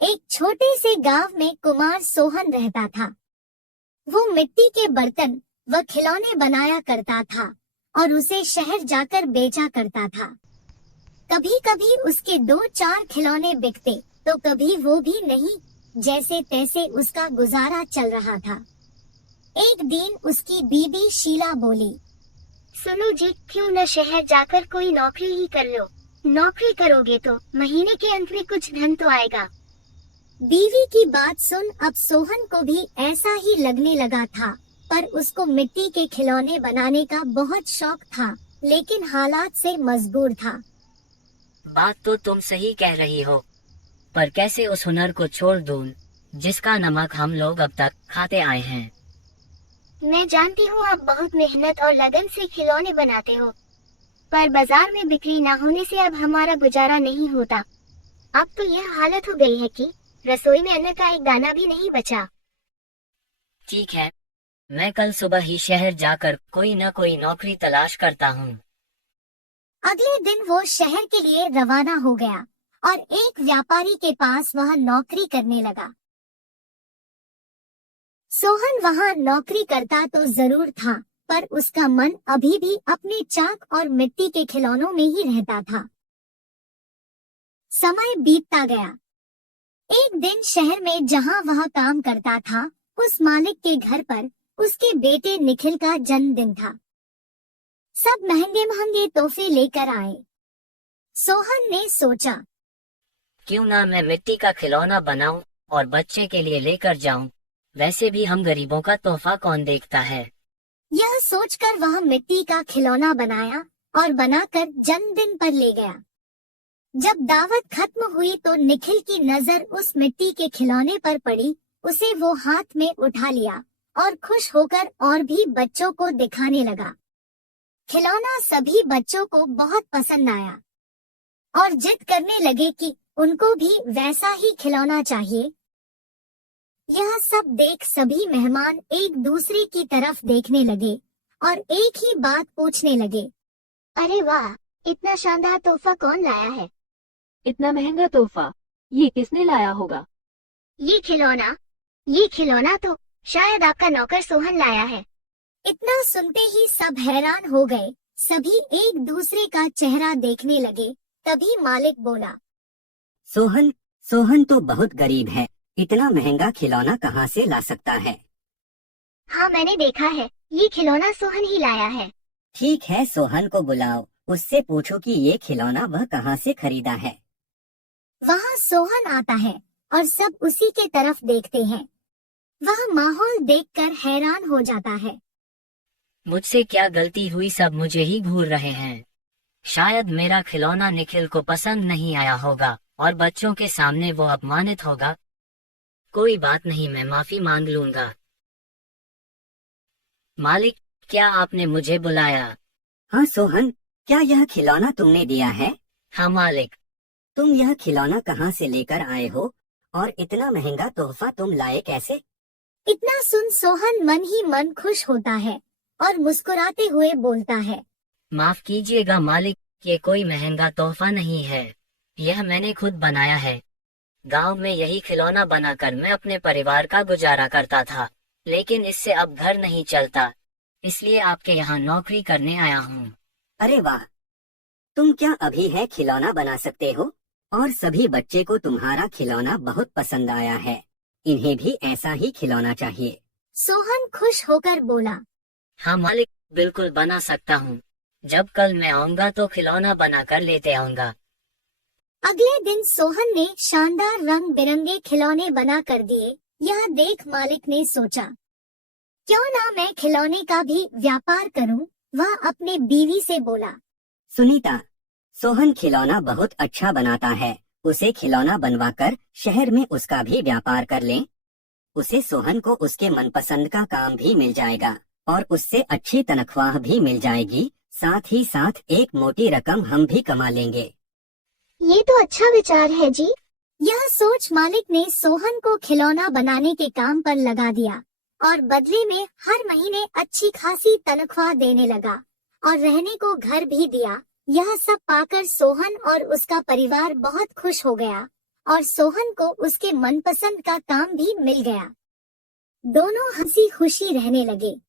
एक छोटे से गांव में कुमार सोहन रहता था। वो मिट्टी के बर्तन व खिलौने बनाया करता था और उसे शहर जाकर बेचा करता था। कभी कभी उसके 2-4 खिलौने बिकते तो कभी वो भी नहीं। जैसे तैसे उसका गुजारा चल रहा था। एक दिन उसकी बीवी शीला बोली, सुनो जी, क्यों न शहर जाकर कोई नौकरी ही कर लो। नौकरी करोगे तो महीने के अंत में कुछ धन तो आएगा। बीवी की बात सुन अब सोहन को भी ऐसा ही लगने लगा था, पर उसको मिट्टी के खिलौने बनाने का बहुत शौक था, लेकिन हालात से मजबूर था। बात तो तुम सही कह रही हो, पर कैसे उस हुनर को छोड़ दूं, जिसका नमक हम लोग अब तक खाते आए हैं। मैं जानती हूँ आप बहुत मेहनत और लगन से खिलौने बनाते हो, पर बाजार में बिक्री न होने से अब हमारा गुजारा नहीं होता। अब तो यह हालत हो गई है कि रसोई में अन्न का एक दाना भी नहीं बचा। ठीक है, मैं कल सुबह ही शहर जाकर कोई न कोई नौकरी तलाश करता हूँ। अगले दिन वो शहर के लिए रवाना हो गया और एक व्यापारी के पास वह नौकरी करने लगा। सोहन वहाँ नौकरी करता तो जरूर था, पर उसका मन अभी भी अपने चाक और मिट्टी के खिलौनों में ही रहता था। समय बीतता गया। एक दिन शहर में जहाँ वह काम करता था, उस मालिक के घर पर उसके बेटे निखिल का जन्मदिन था। सब महंगे महंगे तोहफे लेकर आए। सोहन ने सोचा, क्यों ना मैं मिट्टी का खिलौना बनाऊं और बच्चे के लिए लेकर जाऊं। वैसे भी हम गरीबों का तोहफा कौन देखता है। यह सोचकर वह मिट्टी का खिलौना बनाया और बनाकर जन्मदिन पर ले गया। जब दावत खत्म हुई तो निखिल की नजर उस मिट्टी के खिलौने पर पड़ी। उसे वो हाथ में उठा लिया और खुश होकर और भी बच्चों को दिखाने लगा। खिलौना सभी बच्चों को बहुत पसंद आया और जिद करने लगे कि उनको भी वैसा ही खिलौना चाहिए। यह सब देख सभी मेहमान एक दूसरे की तरफ देखने लगे और एक ही बात पूछने लगे, अरे वाह, इतना शानदार तोहफा कौन लाया है? इतना महंगा तोहफा ये किसने लाया होगा? ये खिलौना तो शायद आपका नौकर सोहन लाया है। इतना सुनते ही सब हैरान हो गए। सभी एक दूसरे का चेहरा देखने लगे। तभी मालिक बोला, सोहन तो बहुत गरीब है, इतना महंगा खिलौना कहाँ से ला सकता है? हाँ, मैंने देखा है, ये खिलौना सोहन ही लाया है। ठीक है, सोहन को बुलाओ, उससे पूछो कि ये खिलौना वह कहाँ से खरीदा है। वहाँ सोहन आता है और सब उसी के तरफ देखते हैं। वह माहौल देखकर हैरान हो जाता है। मुझसे क्या गलती हुई, सब मुझे ही घूर रहे हैं। शायद मेरा खिलौना निखिल को पसंद नहीं आया होगा और बच्चों के सामने वो अपमानित होगा। कोई बात नहीं, मैं माफी मांग लूंगा। मालिक, क्या आपने मुझे बुलाया? हाँ सोहन, क्या यह खिलौना तुमने दिया है? हाँ मालिक। तुम यह खिलौना कहाँ से लेकर आए हो और इतना महंगा तोहफा तुम लाए कैसे? इतना सुन सोहन मन ही मन खुश होता है और मुस्कुराते हुए बोलता है, माफ कीजिएगा मालिक, ये कोई महंगा तोहफा नहीं है, यह मैंने खुद बनाया है। गांव में यही खिलौना बनाकर मैं अपने परिवार का गुजारा करता था, लेकिन इससे अब घर नहीं चलता, इसलिए आपके यहाँ नौकरी करने आया हूँ। अरे वाह, तुम क्या अभी है खिलौना बना सकते हो? और सभी बच्चे को तुम्हारा खिलौना बहुत पसंद आया है, इन्हें भी ऐसा ही खिलौना चाहिए। सोहन खुश होकर बोला, हाँ मालिक, बिल्कुल बना सकता हूँ। जब कल मैं आऊँगा तो खिलौना बना कर लेते आऊँगा। अगले दिन सोहन ने शानदार रंग बिरंगे खिलौने बना कर दिए। यह देख मालिक ने सोचा, क्यों ना मैं खिलौने का भी व्यापार करूं। वह अपने बीवी से बोला, सुनीता, सोहन खिलौना बहुत अच्छा बनाता है, उसे खिलौना बनवाकर शहर में उसका भी व्यापार कर लें। उसे सोहन को उसके मनपसंद का काम भी मिल जाएगा और उससे अच्छी तनख्वाह भी मिल जाएगी, साथ ही साथ एक मोटी रकम हम भी कमा लेंगे। ये तो अच्छा विचार है जी। यह सोच मालिक ने सोहन को खिलौना बनाने के काम पर लगा दिया और बदले में हर महीने अच्छी खासी तनख्वाह देने लगा और रहने को घर भी दिया। यह सब पाकर सोहन और उसका परिवार बहुत खुश हो गया और सोहन को उसके मनपसंद का काम भी मिल गया। दोनों हंसी खुशी रहने लगे।